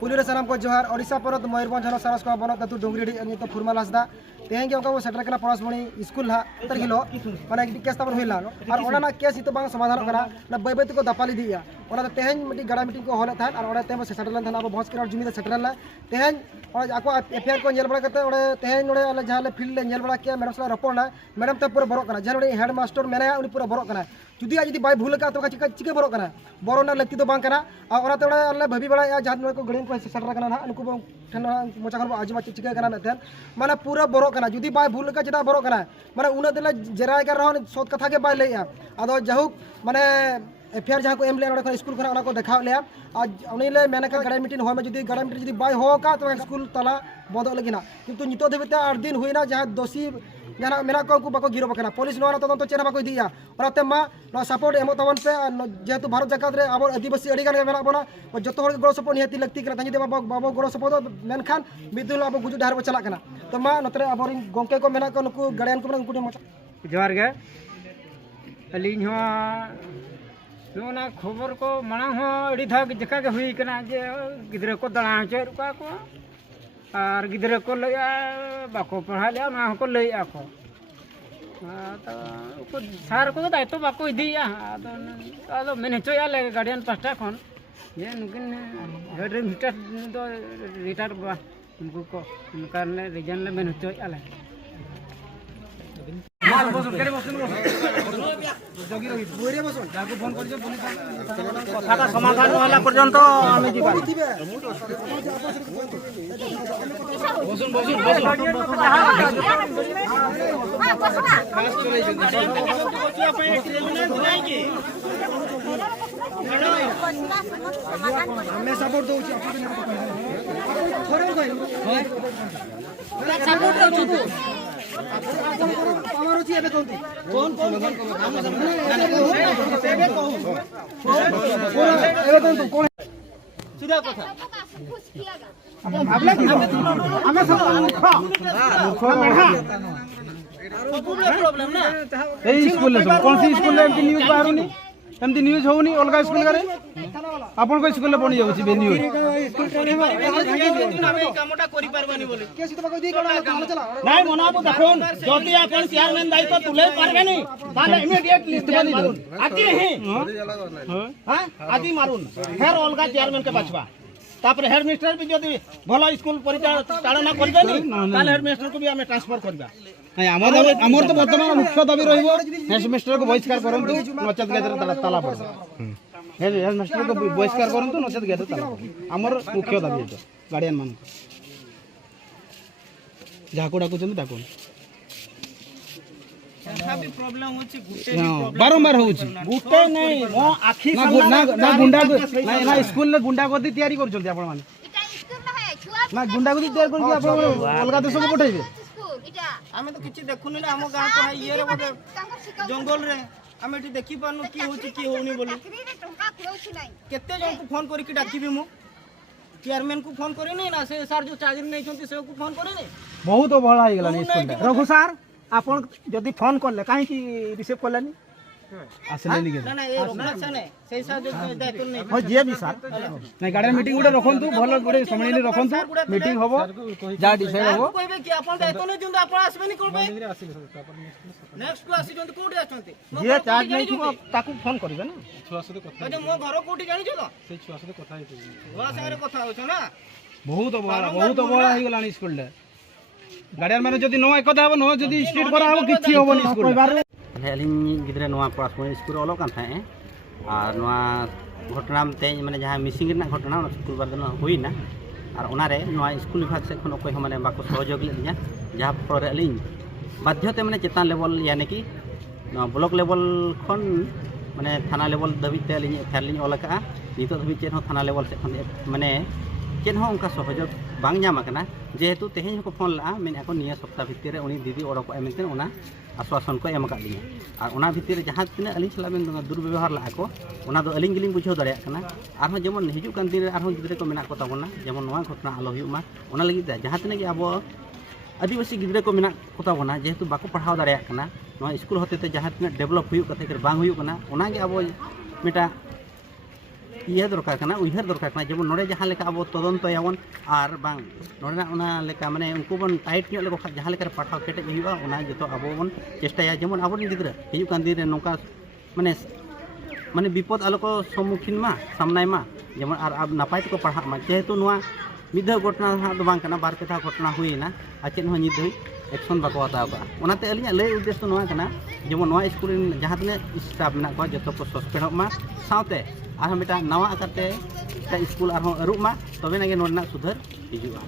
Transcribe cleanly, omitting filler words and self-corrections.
police सामान को जोहार ओडिशा पर मयूरभंज सारस को बनत तु डोंगरी तो फुरमाल हंसदा तेहें उनका सेटर करना परासमणि स्कूल हा तर हिलो माने केस तब हुईला और ओना केस इतो बांग समाधान करना ना बै बै को दपाली दिया ओना तेहें मिटी गड़ा मीटिंग को होले था और ओडे तेम सेटर लन था अब भोज कर जुमी सेटर ला तेहें आको एफआईआर को नेल बड़ा करते ओडे तेहें ओडे अले जहां फील्ड नेल बड़ा के मैडम सला रपोना मैडम ते पूरा बरोक करना जहां ओडे हेड मास्टर मेने उनी पूरा बरोक करना जुदी आज बाय भूल का तो चिका बरोक करना बरोना लगती तो बांग करना और ओना ते ओडे अले भाभी बड़ा जहां को गड़िन को सेटर करना ना उनको ठन मोचा खन आजमा चिका करना मेथन माने पूरा बरोक करना जुदी बाय भूल का चेदा बरोक करना माने उना देला जराय कर रहन सोत कथा के बाय लेया आदो जाहुक माने एफआईआर जहां को एम ले ओडे स्कूल खना को देखा ले आज उनी ले मेने का गड़ा मीटिंग होय में जुदी गड़ा मीटिंग जुदी बाय हो का तो स्कूल तला बंद लगिना किंतु नितो देबते 8 दिन हुईना जहां दोषी जाना मेना को बाको गिरो बकना पुलिस नोना तो चेना बाको दिया ओनाते मा नो सपोर्ट एमो तवन पे जेतु भारत जाकात रे अब आदिवासी अड़ी गान मेना बना जतो हर गड़ो सपोर्ट निहती लगती करा तंजी देबा बाबो गड़ो सपोर्ट मेनखान मिदुल अब गुजु डाहर चला कना तो मा नतरे अब गोंके को मेना को नुकु गड़ियान को उनको जोहार गे अलिन हो नोना खबर को मांग हो अड़ी धा जका के हुई कना जे गिदरे को दला चेर का को और गिदरे को लया बाको पढ़ा लिया ना को लया को तो सार को दायित्व बाको इदिया आदो मेने चोया ले गार्डियन पास्टा खन ये नुकिन हेड मिटर दो रिटायर बा उनको को उनका ले रीजन ले मेने चोया ले कथा समाधान होला पर्यंत आमे जीवा बसुन बसुन हमें सपोर्ट दो थोड़े सपोर्ट दो पावर होची एबे कौन कौन सीधा कथा हमें सब प्रॉब्लम ना ए स्कूल ले कौन सी स्कूल ले न्यूज़ बाहरुनी एमती न्यूज़ होउनी अलगा स्कूल करे आपन को स्कूल ले बनी जाउची बे न्यूज़ स्कूल ट्रेनिंग में कामटा करि परबानी बोले केसी तो बाको दी कोन चला নাই মনাবো দেখুন যদি আপন চেয়ারম্যান দায়িত্ব তুলে পারবেনি তাহলে ইমিডিয়েট লিস্ট বানি দিন আজি হি হ্যাঁ আজি মারুন ফের অলগা চেয়ারম্যান কে বাছবা তারপরে হেড মাস্টার भी যদি ভালো স্কুল পরিচালনা করবেনি তাহলে হেড মাস্টার को भी हमें ट्रांसफर करबा आमर तो वर्तमान मुख्य दाबी रहिबो हेडमास्टर को बहिष्कार करंतु नचेत गेदर ताला पड़ हेडमास्टर को बहिष्कार करंतु नचेत गेदर ताला आमर मुख्य दाबी है गार्डियन मान जाको डाकु चंद डाकु भी प्रॉब्लम होची गुटे बारंबार होची गुटे नहीं मो आखी ना गुंडा ना स्कूल ले गुंडा गति तयारी कर चलते आपण माने ना गुंडा गति तयार कर आपण अलगा देश को पठाइबे आमे तो किछि देखुनी ना हम गां को ये रे बोले जंगल रे आमे एठी देखि पानु की होची की होनी बोली केते जन को फोन करी की डाकिबी मु चेयरमैन को फोन करे नहीं ना से सर जो चार्जर नहीं छंती से को फोन करे नहीं बहुत बड़ा हो गेला स्कूल रघु सर आपन जदी फोन करले काहे की रिसीव करलानी आसले लिगे ना ना ए रोकना है सही सा जो दायित्व नहीं हो जे भी सर नहीं गार्डन मीटिंग गुटे रखंतु भलो गुटे समणी रखंतु मीटिंग होबो जा डिसाइड होबो कोइबे कि आपन दायित्व नहीं दिंदा आपन आसबे नहीं करबे नेक्स्ट को आसी जंत कोठी आछंती जे चार्ज नहीं थिबो ताकू फोन करबे ना छुआ से कथा अजे मो घर कोठी जानि छलो से छुआ से कथा हेतु छुआ सारे कथा होछ ना बहुत बड़ा हो गेलानी स्कूल ले गार्डन माने जदी नो एकदा हो नो जदी स्ट्रीट करा हो किछि होबो नहीं स्कूल अलिंग गिद्रे नवा पढ़ाशुना स्कूल ऑलो कान थाए और नवा घटना ते माने जहां मिसिंग रना घटना स्कूल बार दिन हुईना और ओनारे नवा स्कूल विभाग से खन ओकय माने बाको सहयोग लिया जहां पर अलिंग बाध्यते माने चेतान लेवल यानी कि नवा ब्लॉक लेवल खन माने थाना लेवल दबिते अलिंग थारलिंग ओलका नितो दबि चेन थाना लेवल से खन माने चेन हो उनका सहयोग बांग जाम कना जेहेतु तेहें को फोन ला मेन को निया सप्ताह भितर रे उनी दीदी ओडो को एमते ओना आश्वासन को एम का लिया और ओना भितर जहां तिना अलिंग सला बेन दुर्व्यवहार ला को ओना दो अलिंग गिलिंग बुझाव दाड़िया कना आरो जेमन हिजु कान दिन आरो गिद्रे को मेना को ताबोना जेमन नवा घटना आलो हुयुमा ओना लगी जहां तिना कि अब आदिवासी गिद्रे को मेना को ताबोना जेहेतु बाको पढ़ाव दाड़िया कना नवा स्कूल होते ते जहां तिना डेवलप हुयु कथे बांग हुयु कना ओना गे अब मेटा iya दरकार kana उइहर दरकार kana जेमन नोडे जहां लेका अब तदन्तयाबन आर बांग नोडे उना लेका माने उनको बन टाइट ᱧᱚᱜ लेको जहां लेका पढ़ाव केटे हुआ उना जतो अब बन चेष्टाया जेमन अब गिद्रा हिजु कान दिन नोका माने माने विपद आलो को सम्मुखीन मा सामनाय मा जेमन आर अब नापाय को पढ़ा मा जेहेतु नोआ मिधा घटना दो बांग kana बार पेथा घटना हुईना आचेन हो निदई एक्शन बाको हताव का ओनाते अलिया लय उद्देश्य तो नोआ kana जेमन नोआ स्कूल जहां तने स्टाफ मेना को जतो को सस्पेंड मा साउते आर मिटा नवा आकाते स्कूल आर अरुमा तबे नागे नोना सुधर हिजुआ